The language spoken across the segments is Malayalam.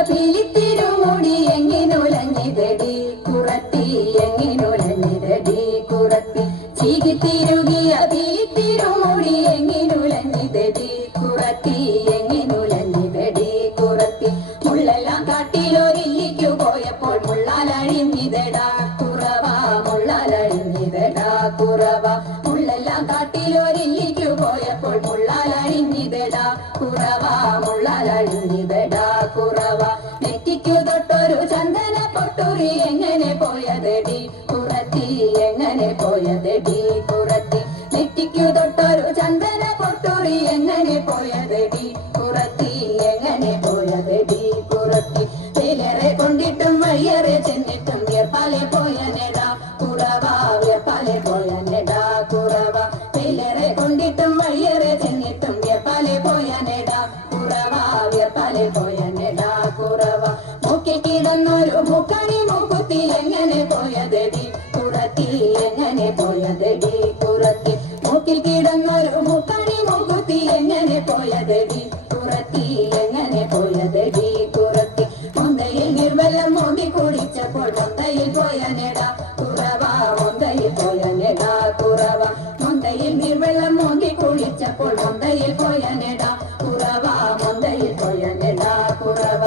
ability പോയതടി പുറത്തി എങ്ങനെ പോയതടി പുറത്തി. ചിലരെ കൊണ്ടിട്ടും വയ്യറെ ചെന്നിട്ടും എപ്പാലെ പോയനെടാ കുറവ എപ്പാലെ പോയനെടാ കുറവ. ചിലരെ കൊണ്ടിട്ടും വയ്യറെ ചെന്നിട്ടും എപ്പാലെ പോയനെടാ കുറവ എപ്പാലെ പോയനെടാ കുറവ. മൂക്കി കിടന്നൊരു മുക്കണി മുക്കുത്തി എങ്ങനെ പോയതടി പുറത്തി എങ്ങനെ പോയതടി പുറത്തി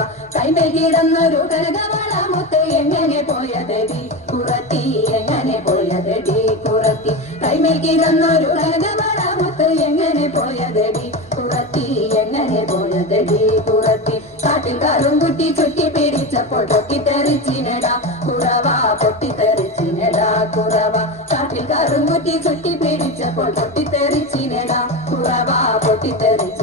തന്നൊരു കനകവളമുത്ത് എങ്ങനെ പോയതടി കുറത്തി എങ്ങനെ പോയതടി കുറത്തി കിടന്നൊരു തന്നൊരു കനകവളമുത്ത് എങ്ങനെ പോയതടി കുറത്തി എങ്ങനെ പോയതടി കുറത്തി കാട്ടിൽ കറും കുട്ടി ചുറ്റി പിടിച്ചപ്പോൾ പൊട്ടിത്തെറിച്ചിനടാ. കുറവ പൊട്ടിത്തെറിച്ചിനടാ. കുറവ. കാട്ടിൽ കറും കുട്ടി ചുറ്റി പിടിച്ചപ്പോൾ പൊട്ടിത്തെറിച്ചിനടാ. കുറവാ പൊട്ടിത്തെറിച്ചിനടാ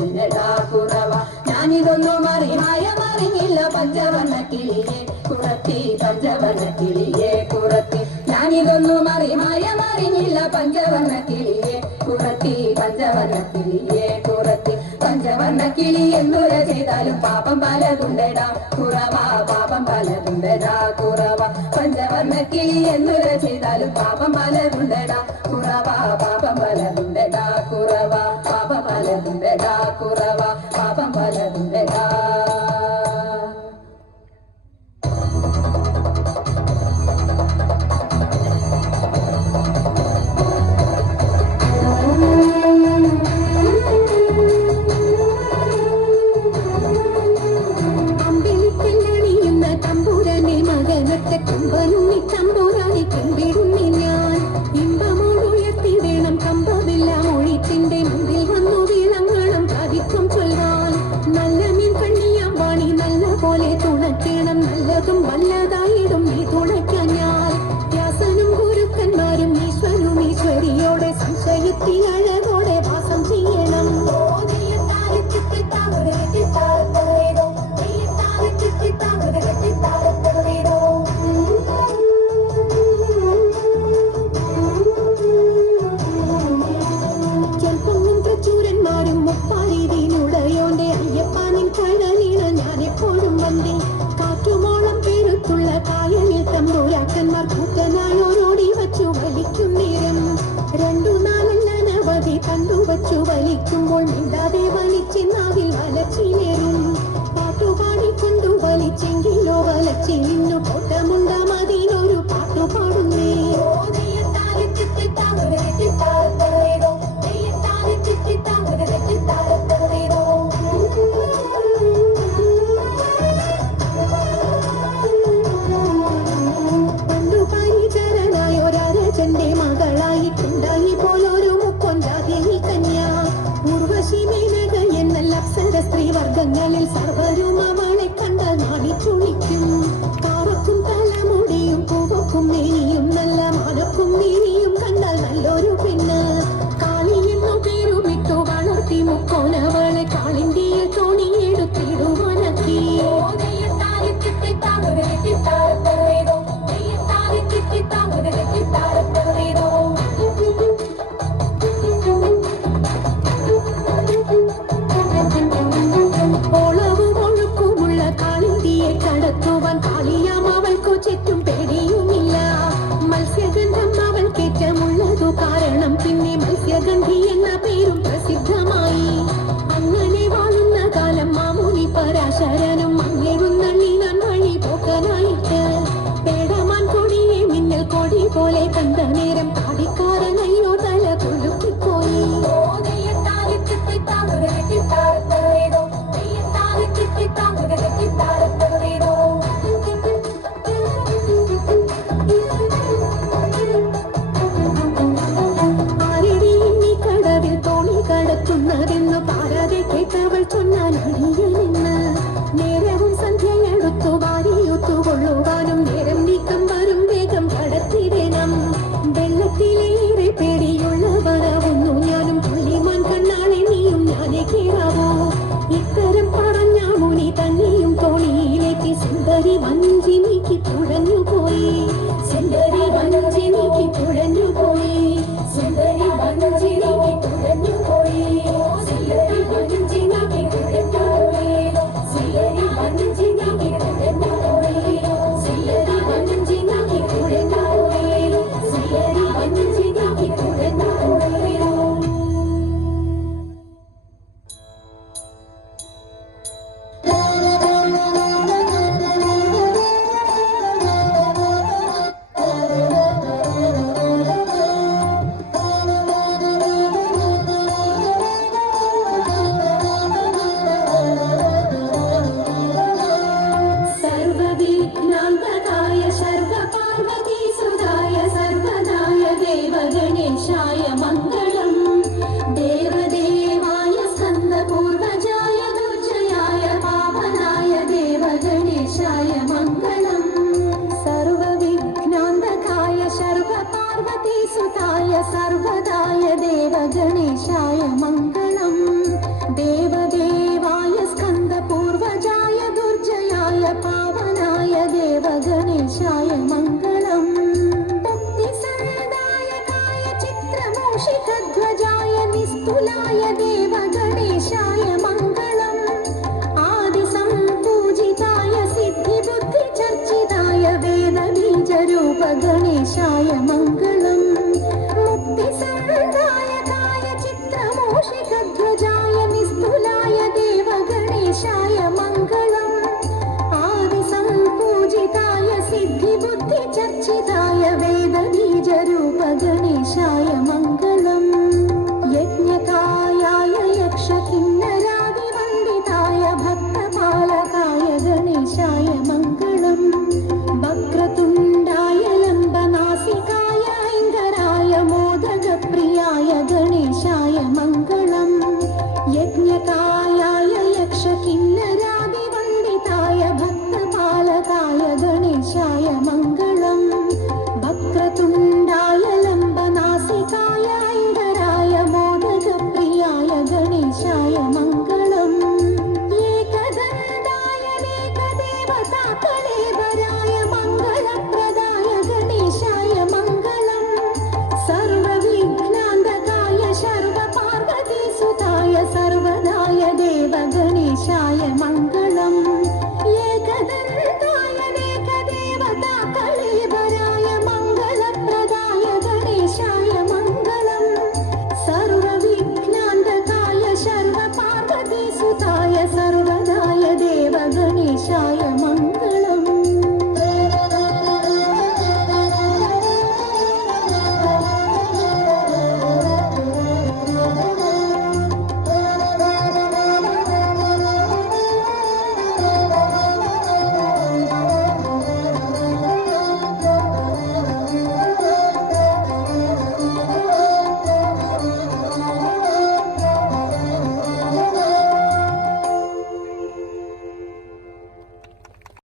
കിളി എന്നുര ചെയ്താലും പാപം പലതുണ്ടടാ കുറവ പാപം പലതുണ്ടടാ കുറവ. പഞ്ചവർണ കിളി എന്നുര ചെയ്താലും പാപം പലതുണ്ടടാ കുറവ പാപം പലതുണ്ടടാ തമ്പുരാക്കന്മാർ കൂറ്റനായോരോടി വച്ചു വലിക്കും നേരം. രണ്ടു നാലനവധി കണ്ടു വച്ചു വലിക്കുമ്പോൾ മിണ്ടാതെ വലിച്ചെന്നാവിൽ വലച്ചിലേറും. പാട്ടുപാടിക്കൊണ്ടു വലിച്ചെങ്കിലോ വലച്ചിൽ നിന്നു കോട്ടമുണ്ട